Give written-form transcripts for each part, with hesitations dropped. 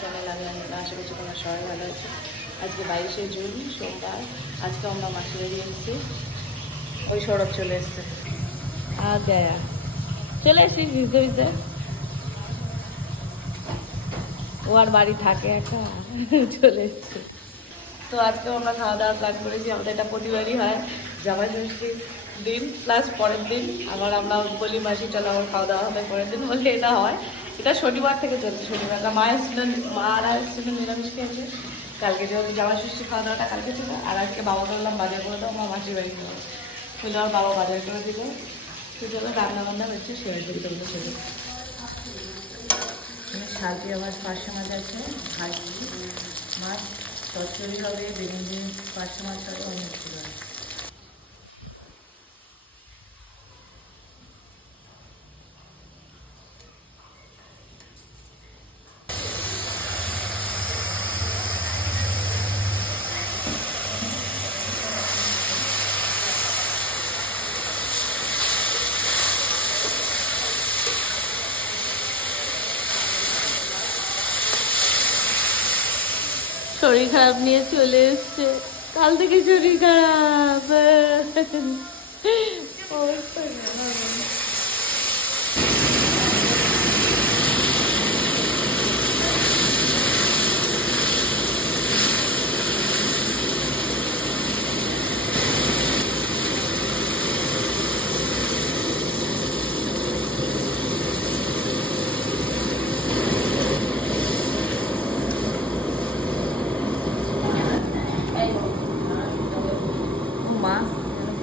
Channel আমি আশা করছি তোমার সবাই ভালো আছে। আজকে 22শে জুন সোমবার। আজকে আমরা মাসি বাড়ি এসেছি। ওই সৌরভ চলে এসছে আর দেয়া চলে এসেছিস ভিজতে ভিজতে। ও আর বাড়ি থাকে একা, চলে এসছে। তো আজকে আমরা খাওয়া দাওয়ার প্ল্যান করেছি। আমাদের এটা প্রতিবারই হয়, জামাই ষষ্ঠীর দিন প্লাস পরের দিন আবার আমরা বলি মাসি চলো আমার খাওয়া দাওয়া হবে পরের দিন, বলে এটা হয়। এটা শনিবার থেকে চলছে। শনিবারটা মা এসেছিলেন, মারা এসেছিলেন নিরামিষ খেয়েছে। কালকে যেহেতু জামাই ষষ্ঠী খাওয়া দাওয়াটা কালকে ছিল, আর আজকে বাবাকে বললাম বাজার করে দাও, আমার মাসির বাড়ি খাবো। বললো আমার বাবা বাজার করে দিল। তো চলো রান্না বান্না হচ্ছে, সেবা দিকে চলতে চলে। শালটি আমার 500 মাছ আছে, ভাজি মাছ চচ্চড়ি হবে, বেগুনি 500 মাছ হবে, অনেক কিছু হবে। শরীর খারাপ নিয়ে চলে এসছে, কাল থেকে শরীর খারাপ। মা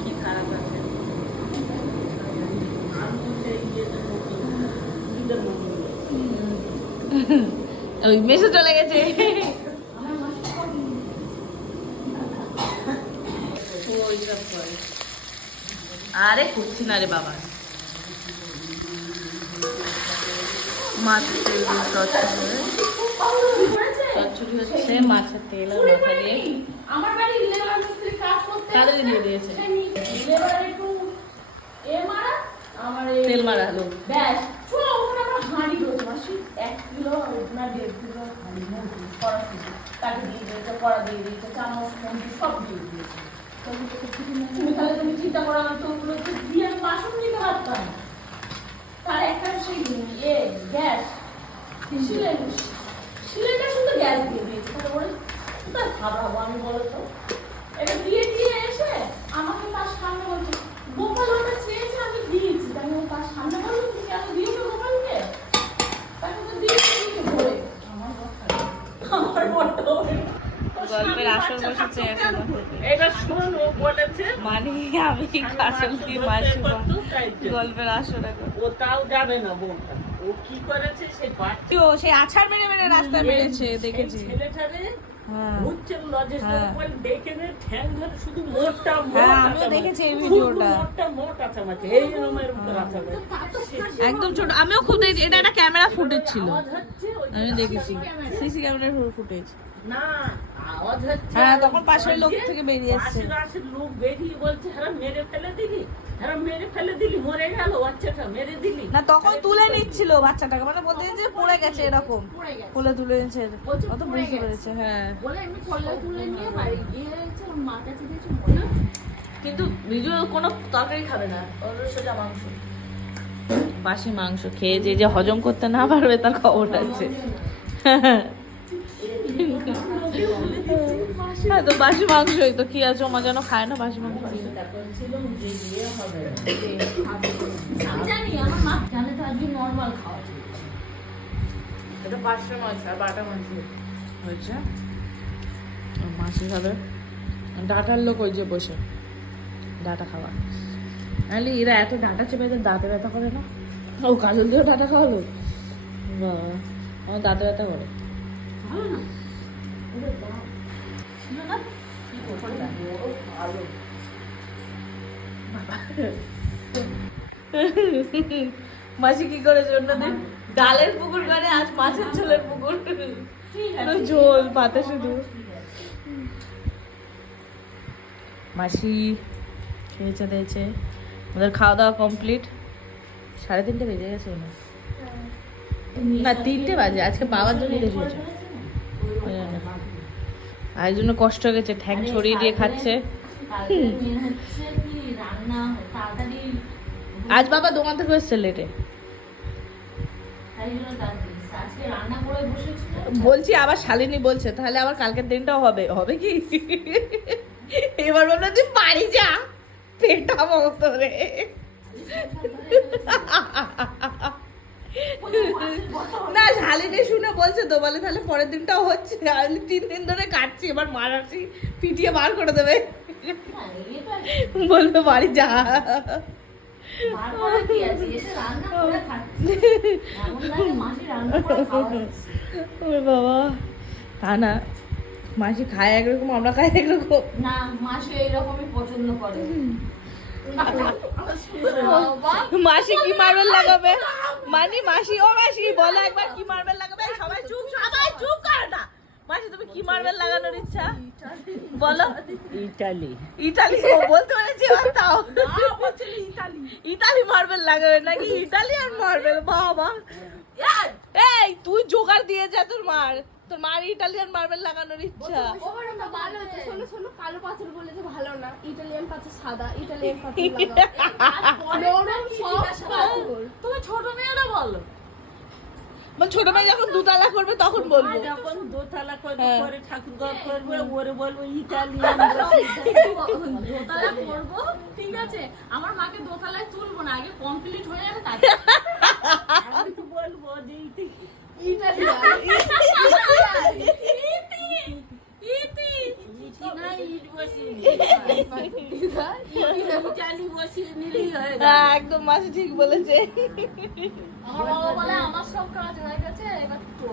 কি খারাপ আছে, ওই মেসে চলে গেছে। আরে করছি না রে বাবা, মাছের তেল দিয়ে চচ্চড়ি হচ্ছে, মাছের তেল আর মাথা দিয়ে তাড়াতাড়ি দিয়ে দিয়েছে। তেল মারা হলো হাঁড়ি রয়েছে মাসি 1 কিলো না 1.5 কিলো হাঁড়ি মুরগি কড়াইতে তাকে দিয়ে দিয়েছে, কড়া দিয়ে দিয়েছে, চামচ মুরগি সব দিয়ে দিয়েছে। তুমি তাহলে তুমি চিন্তা করো, আমি তো ওগুলো দিয়ে আমি বাসন নিতে পারতাম। তার একটা সেই গ্যাস সিলিন্ডার শুধু গ্যাস দিয়ে দিয়েছে। তাহলে বলে কোথায় খাবো আমি বলো তো? এটা দিয়ে দিয়ে এসে আমাকে তার সামনে বলছে গোপাল ওটা চেয়েছে আমি দিয়েছি। তাই ও তার সামনে বললো তুমি কেন দিয়েছো গোপালকে? তাকে তো দিয়েছি ধরে আমার গল্পের আসর বসেছে এখন। এটা শুনুন, ও বলেছে মানে আমি আসল কি মাসি গল্পের আসর এখন। ও তাও যাবে না বউটা। ও কি করেছে সেই বাচ্চা ও সেই আছাড় মেরে মেরে রাস্তায় মেরেছে দেখেছি। ছেলেটারে হ্যাঁ হচ্ছে লজেস মোবাইল দেখে নে ঠ্যাং ধরে শুধু মোটটা হ্যাঁ আমিও দেখেছি এই ভিডিওটা। মোট আছে মাঝে এই রকমের উপর আছে একদম ছোট, আমিও খুব দেখেছি। এটা একটা ক্যামেরা ফুটেজ ছিল, আমি দেখেছি সিসি ক্যামেরার ফুটেজ। না আওয়াজ হচ্ছে, হ্যাঁ তখন পাশের লোক থেকে বেরিয়ে এসেছে। পাশের লোক বেরিয়ে বলছে হ্যাঁ মেরে ফেলে দিলি, হ্যাঁ মেরে ফেলে দিলি, মরে গেল বাচ্চাটা, মেরে দিলি না তখন তুলে নিচ্ছিল বাচ্চাটাকে, মানে বলতে যে পড়ে গেছে এরকম, কোলে তুলে নিচ্ছে, অত বুঝতে পেরেছে। হ্যাঁ বলে এমনি কোলে তুলে নিয়ে বাড়ি গিয়ে এসে ওর মার কাছে দিয়েছে। কিন্তু ভিডিও কোনো তরকারি খাবে না, ওর সোজা মাংস, বাসি মাংস খেয়ে যে হজম করতে না পারবে তার খবর আছে। হ্যাঁ তো বাসি মাংসই তো, কি আছে মা যেন খায় না বাসি মাংস। জানি আমার মা জানে তো আজকে নর্মাল খাওয়া এটা 500 মাছ আর বাটা মাছ হয়েছে। মাছি খাবে, ডাটার লোক ওই যে বসে ডাটা খাওয়া। নাহলে এরা এত ডাটা চেপে দাঁতে ব্যথা করে না। ও কাজল দিয়েও ডাটা খাওয়ালো, বাবা আমার দাঁতে ব্যথা করে। ভালো না মাসি কি করেছে অন্যদিন ডালের পুকুর করে, আজ মাছের ঝোলের পুকুর, ঝোল পাতে শুধু। মাসি খেয়েছে দিয়েছে, আমাদের খাওয়া দাওয়া কমপ্লিট। 3:30 বেজে গেছে না, না 3টে বাজে, আজকে বাবার জন্য দেরি হয়েছে, আর জন্য কষ্ট হয়ে গেছে, ঠ্যাং ছড়িয়ে দিয়ে খাচ্ছে। আজ বাবা দোকান থেকে এসছে লেটে, বলছি আবার শালিনী বলছে তাহলে আবার কালকের দিনটাও হবে, হবে কি? এবার বললো তুই বাড়ি যা, পেটাবো তোরে। না শালিনী শুনে বলছে তো, বলে তাহলে পরের দিনটাও হচ্ছে, আমি 3 দিন ধরে কাটছি, এবার মারাছি পিটিয়ে বার করে দেবে, বলবে বাড়ি যা। বাবা তা না, মাসি খায় একরকম, আমরা খাই একরকম না, মাসি এইরকমই পছন্দ করে। মাসি কি মার্বেল লাগাবে? মাসি ও মাসি বলো একবার কি মার্বেল লাগাবে? সবাই চুপ, সবাই চুপ কর না। মাসি তুমি কি মার্বেল লাগানোর ইচ্ছা বলো? ইটালি ইটালি বলতে পেরেছি, তাও ইটালি মার্বেল লাগাবে নাকি? ইটালিয়ান মার্বেল বাবা, এই তুই জোগাড় দিয়ে যা, তোর মার ইটালিয়ান মার্বেল লাগানোর ইচ্ছা। শোনো কালো পাথর বলে যে ভালো না, ইটালিয়ান পাথর সাদা, ইটালিয়ান পাথর তুমি ছোট মেয়েরা বলো, মানে ছোট মেয়ে যখন 2 তালা করবে তখন বলবো, যখন 2 তালা করবে, পরে ঠাকুর ঘর করবে, ওরে বলবো ইটালিয়ান দোতলা করবো, ঠিক আছে, আমার মাকে দোতলায় তুলবো না, আগে কমপ্লিট হয়ে যাবে তারপর আমি তো বলবো যে একদম মাসি ঠিক বলেছে। আমার বাবা বলে আমার সব কাজ হয়ে গেছে, এবার তো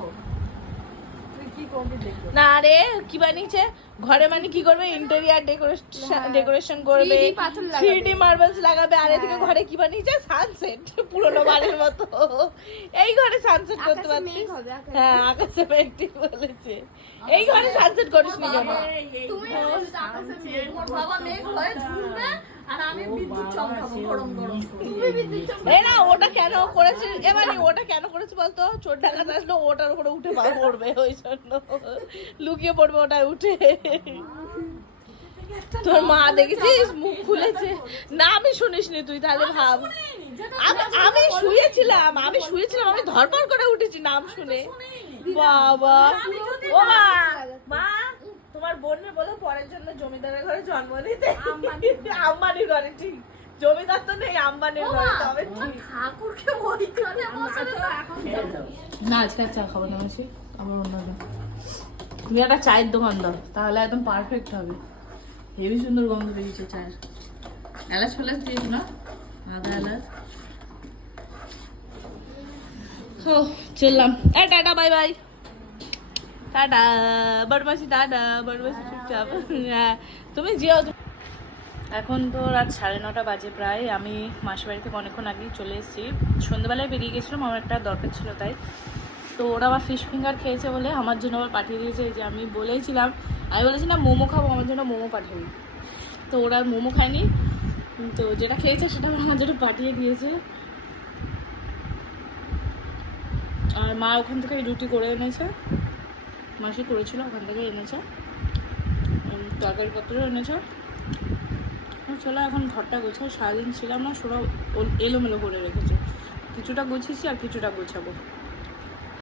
তুই কি করবি দেখো। না রে কি বানিয়েছে ঘরে, মানে কি করবে, ইন্টেরিয়ার ডেকোরেশন করবে, 3D মার্বেলস লাগাবে, আর এদিকে ঘরে কি বানিয়েছে, সানসেট, পুরোনো বাড়ির মতো। এই ঘরে সানসেট করতে পারছিস? হ্যাঁ আকাশে মেঘ, ঠিক বলেছে। এই ঘরে সানসেট করিস নি কেন? তুমি আমার বাবা মেঘ হয়ে ঝুলবে আর আমি বিদ্যুৎ চমকাবো গরম গরম। এই না ওটা কেন করেছে, এবারে ওটা কেন করেছে বলতো? চোর ডাকাত আসলো ওটার উপরে উঠে পড়বে, ওই জন্য লুকিয়ে পড়বে ওটায় উঠে। তোর মা দেখেছিস মুখ খুলেছে না, আমি শুনিসনি তুই, তাহলে ভাব। আমি শুয়েছিলাম, আমি ধরপড় করে উঠেছি নাম শুনে। বাবা ও মা, তোমার বোনের বলো পরের জন্য জমিদারের ঘরে জন্ম নিতে, আম্বানির ঘরে, ঠিক জমিদার তো নেই, আম্বানির ঘরে, তবে ঠাকুরকে ওইখানে না আজকে চা খাবো না মাসি, আমার অন্য তুমি একটা চায়ের দোকান দাও, তাহলে একদম পারফেক্ট হবে। হেবি সুন্দর গন্ধ বেরিয়েছে চায়ের, এলাচ ফেলাচ দিয়েছ না, আদা এলাচ। চললাম, টাটা বাই বাই, টাটা বড়মাসি, টাটা বড়মাসি, চুপচাপ। হ্যাঁ তুমি যেও। এখন তো রাত 9:30 বাজে প্রায়, আমি মাসির বাড়ি থেকে অনেকক্ষণ আগেই চলে এসেছি, সন্ধ্যেবেলায় বেরিয়ে গেছিলাম, আমার একটা দরকার ছিল তাই। তো ওরা আবার ফিশ ফিঙ্গার খেয়েছে বলে আমার জন্য আবার পাঠিয়ে দিয়েছে, যে আমি বলেছিলাম, আমি বলেছিলাম মোমো খাবো, আমার জন্য মোমো পাঠিয়ে দিই। তো ওরা মোমো খায়নি, তো যেটা খেয়েছে সেটা আমার জন্য পাঠিয়ে দিয়েছে। আর মা ওখান থেকে রুটি করে এনেছে, মাসি করেছিল, ওখান থেকে এনেছে, তরকারিপত্রও এনেছে। চলো এখন ঘরটা গোছাই, সারাদিন ছিলাম না, সব এলোমেলো করে রেখেছে, কিছুটা গুছিয়েছি আর কিছুটা গোছাবো।